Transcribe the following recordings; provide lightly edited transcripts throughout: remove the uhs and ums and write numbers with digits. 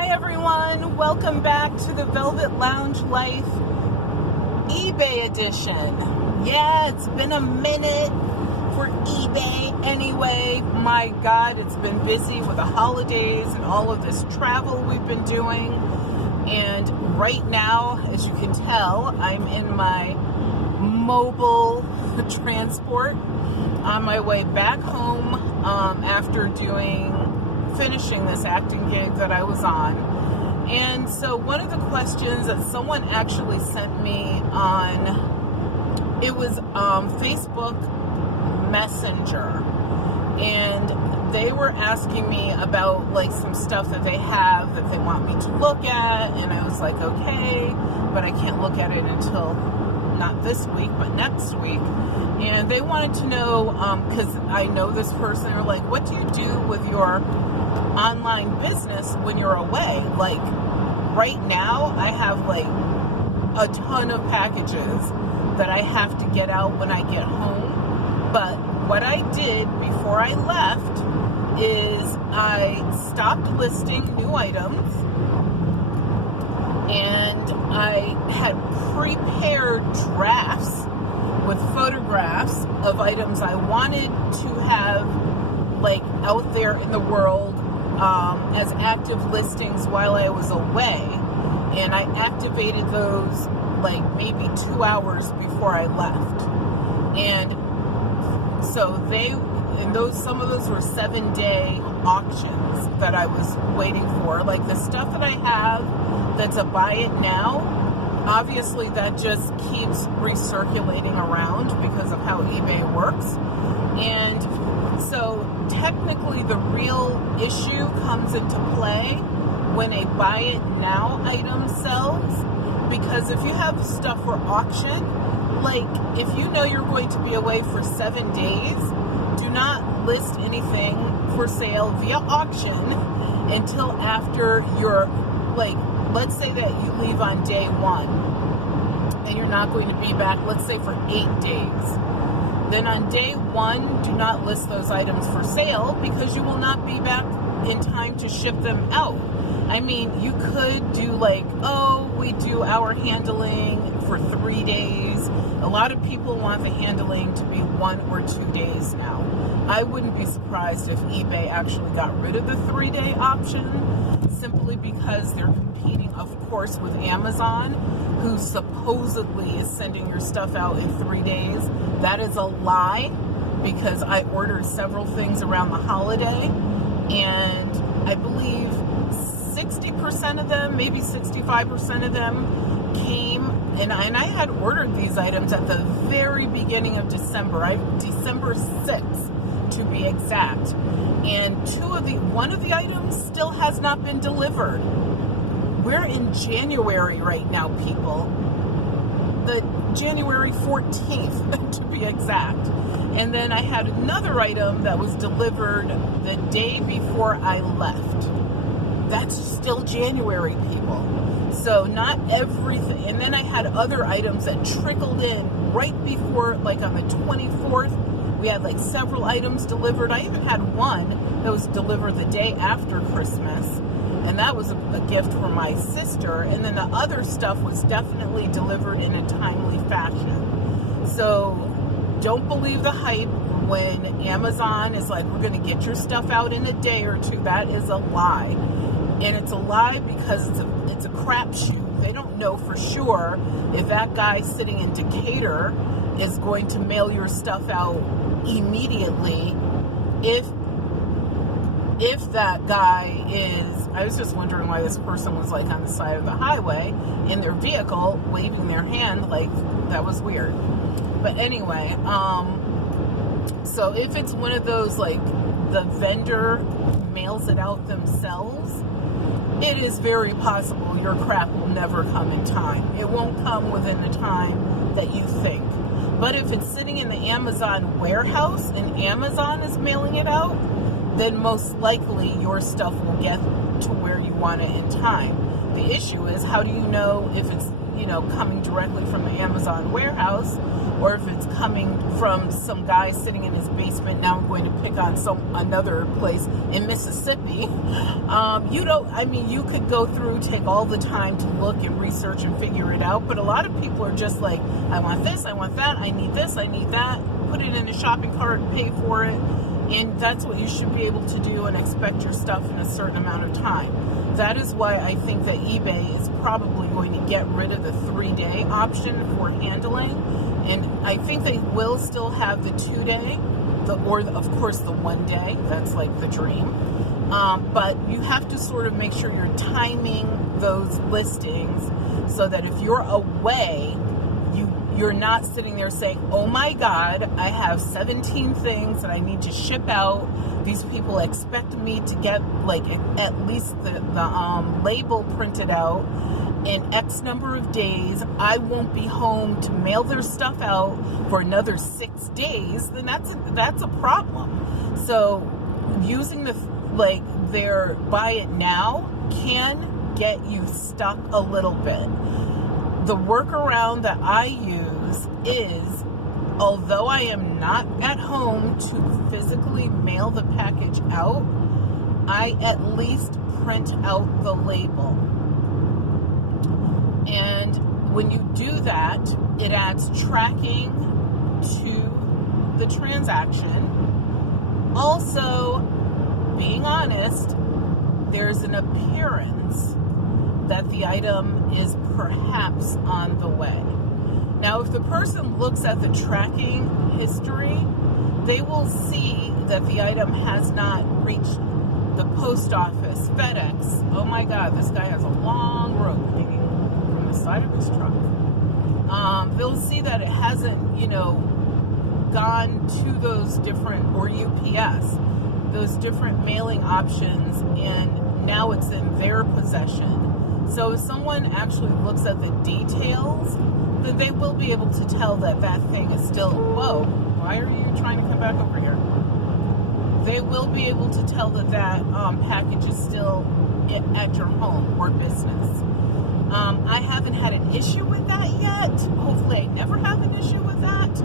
Hi everyone, welcome back to the Velvet Lounge Life eBay edition. Yeah, it's been a minute for eBay anyway. My God, it's been busy with the holidays and all of this travel we've been doing. And right now, as you can tell, I'm in my mobile transport on my way back home after finishing this acting gig that I was on. And so one of the questions that someone actually sent me it was Facebook Messenger, and they were asking me about like some stuff that they have that they want me to look at, and I was like, okay, but I can't look at it until not this week, but next week. And they wanted to know, because I know this person, they're like, what do you do with your online business when you're away? Like, right now, I have like a ton of packages that I have to get out when I get home. But what I did before I left is I stopped listing new items, and I had prepared drafts with photographs of items I wanted to have like out there in the world as active listings while I was away. And I activated those like maybe 2 hours before I left. And so some of those were 7-day auctions that I was waiting for. Like the stuff that I have that's a buy it now, obviously that just keeps recirculating around because of how eBay works. And so technically the real issue comes into play when a buy it now item sells, because if you have stuff for auction, like if you know you're going to be away for 7 days, do not list anything for sale via auction until after you're, like, let's say that you leave on day 1 and you're not going to be back, let's say, for 8 days. Then on day 1, do not list those items for sale because you will not be back in time to ship them out. I mean, you could do like, oh, we do our handling for 3 days. A lot of people want the handling to be 1 or 2 days now. I wouldn't be surprised if eBay actually got rid of the 3-day option, simply because they're competing, of course, with Amazon, who supposedly is sending your stuff out in 3 days. That is a lie, because I ordered several things around the holiday, and I believe 60% of them, maybe 65% of them came, and I had ordered these items at the very beginning of December, December 6th to be exact, and one of the items still has not been delivered. We're in January right now, people. The January 14th to be exact. And then I had another item that was delivered the day before I left. That's still January, people. So not everything. And then I had other items that trickled in right before, like on the 24th. We had like several items delivered. I even had one that was delivered the day after Christmas. And that was a gift for my sister. And then the other stuff was definitely delivered in a timely fashion. So don't believe the hype when Amazon is like, we're going to get your stuff out in a day or two. That is a lie. And it's a lie because it's a crapshoot. They don't know for sure if that guy sitting in Decatur is going to mail your stuff out immediately. If that guy is, I was just wondering why this person was like on the side of the highway in their vehicle waving their hand, like that was weird. But anyway, so if it's one of those like the vendor mails it out themselves, it is very possible your crap will never come in time. It won't come within the time that you think. But if it's sitting in the Amazon warehouse and Amazon is mailing it out, then most likely your stuff will get to where you want it in time. The issue is, how do you know if it's coming directly from the Amazon warehouse, or if it's coming from some guy sitting in his basement. Now I'm going to pick on another place in Mississippi. You could go through, take all the time to look and research and figure it out, but a lot of people are just like, I want this, I want that, I need this, I need that, put it in a shopping cart, pay for it, and that's what you should be able to do and expect your stuff in a certain amount of time. That is why I think that eBay is probably going to get rid of the 3-day option for handling, and I think they will still have the 2-day, or of course the 1 day. That's like the dream. But you have to sort of make sure you're timing those listings so that if you're away, you're not sitting there saying, oh my God, I have 17 things that I need to ship out. These people expect me to get like at least the label printed out in X number of days. I won't be home to mail their stuff out for another 6 days. Then that's a problem. So using their buy it now can get you stuck a little bit. The workaround that I use is, although I am not at home to physically mail the package out, I at least print out the label. And when you do that, it adds tracking to the transaction. Also, being honest, there's an appearance that the item is perhaps on the way. Now, if the person looks at the tracking history, they will see that the item has not reached the post office, FedEx. Oh my God, this guy has a long rope hanging from the side of his truck. They'll see that it hasn't, gone to those different, or UPS, those different mailing options, and now it's in their possession. So if someone actually looks at the details, then they will be able to tell that that thing is still, whoa, why are you trying to come back over here? They will be able to tell that that package is still at your home or business. I haven't had an issue with that yet. Hopefully I never have an issue with that.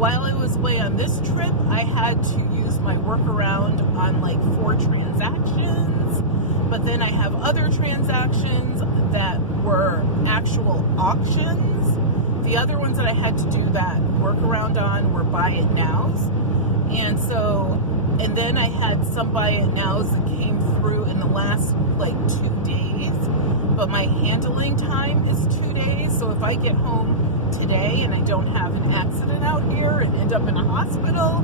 While I was away on this trip, I had to use my workaround on like 4 transactions. But then I have other transactions that were actual auctions. The other ones that I had to do that workaround on were buy it nows. And then I had some buy it nows that came through in the last like 2 days. But my handling time is 2 days. So if I get home today and I don't have an accident out here and end up in a hospital,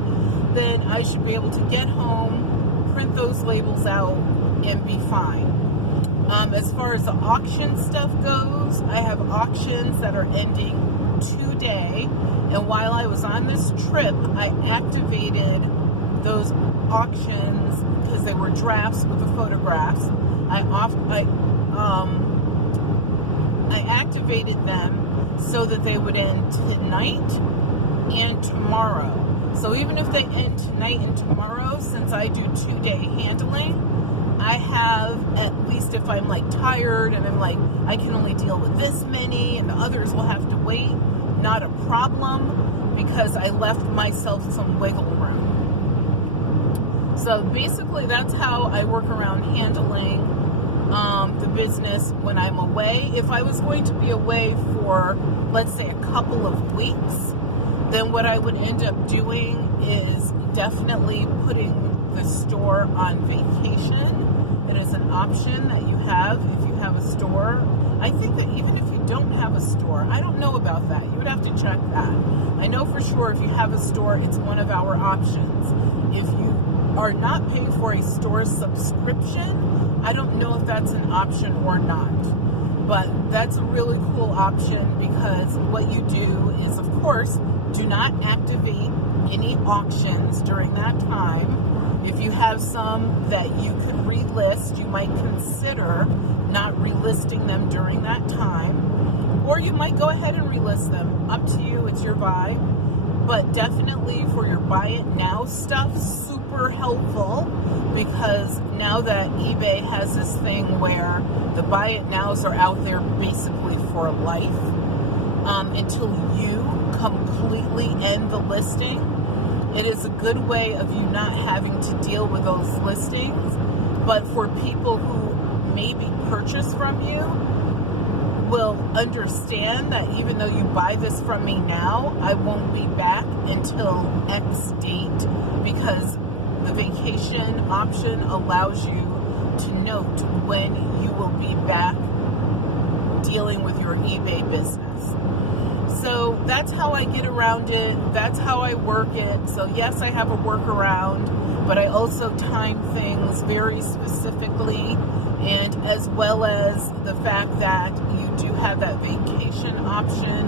then I should be able to get home, print those labels out, and be fine. As far as the auction stuff goes, I have auctions that are ending today, and while I was on this trip, I activated those auctions because they were drafts with the photographs. I activated them so that they would end tonight and tomorrow. So even if they end tonight and tomorrow, since I do 2-day handling, I have, at least if I'm like tired and I'm like, I can only deal with this many and the others will have to wait, not a problem, because I left myself some wiggle room. So basically that's how I work around handling the business when I'm away. If I was going to be away for, let's say, a couple of weeks, then what I would end up doing is definitely putting the store on vacation. That is an option that you have if you have a store. I think that even if you don't have a store, I don't know about that. You would have to check that. I know for sure if you have a store, it's one of our options. If you are not paying for a store subscription, I don't know if that's an option or not. But that's a really cool option because what you do is, of course, do not activate any auctions during that time. If you have some that you could relist, you might consider not relisting them during that time. Or you might go ahead and relist them. Up to you, it's your buy. But definitely for your buy it now stuff, super super helpful, because now that eBay has this thing where the buy it nows are out there basically for life, until you completely end the listing. It is a good way of you not having to deal with those listings. But for people who maybe purchase from you, will understand that even though you buy this from me now, I won't be back until X date, because the vacation option allows you to note when you will be back dealing with your eBay business. So that's how I get around it. That's how I work it. So yes, I have a workaround, but I also time things very specifically, and as well as the fact that you do have that vacation option,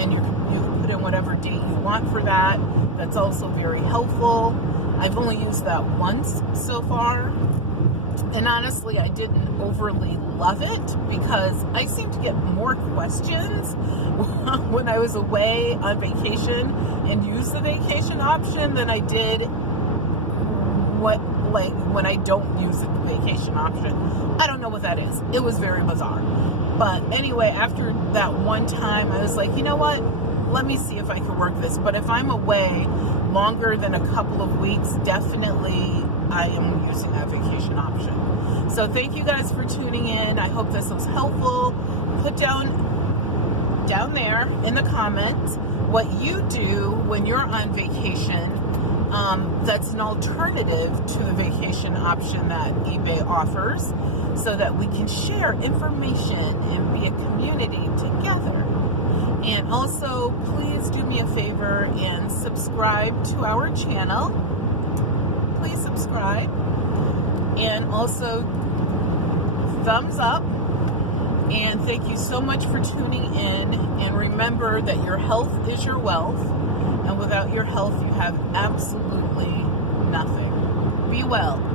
and you can put in whatever date you want for that. That's also very helpful. I've only used that once so far, and honestly, I didn't overly love it, because I seem to get more questions when I was away on vacation and used the vacation option than I did when I don't use the vacation option. I don't know what that is. It was very bizarre. But anyway, after that one time, I was like, you know what? Let me see if I can work this. But if I'm away longer than a couple of weeks, definitely I am using that vacation option. So thank you guys for tuning in. I hope this was helpful. Put down there in the comments what you do when you're on vacation. That's an alternative to the vacation option that eBay offers, so that we can share information and be a community together. And also, please do me a favor and subscribe to our channel. Please subscribe. And also, thumbs up. And thank you so much for tuning in. And remember that your health is your wealth. And without your health, you have absolutely nothing. Be well.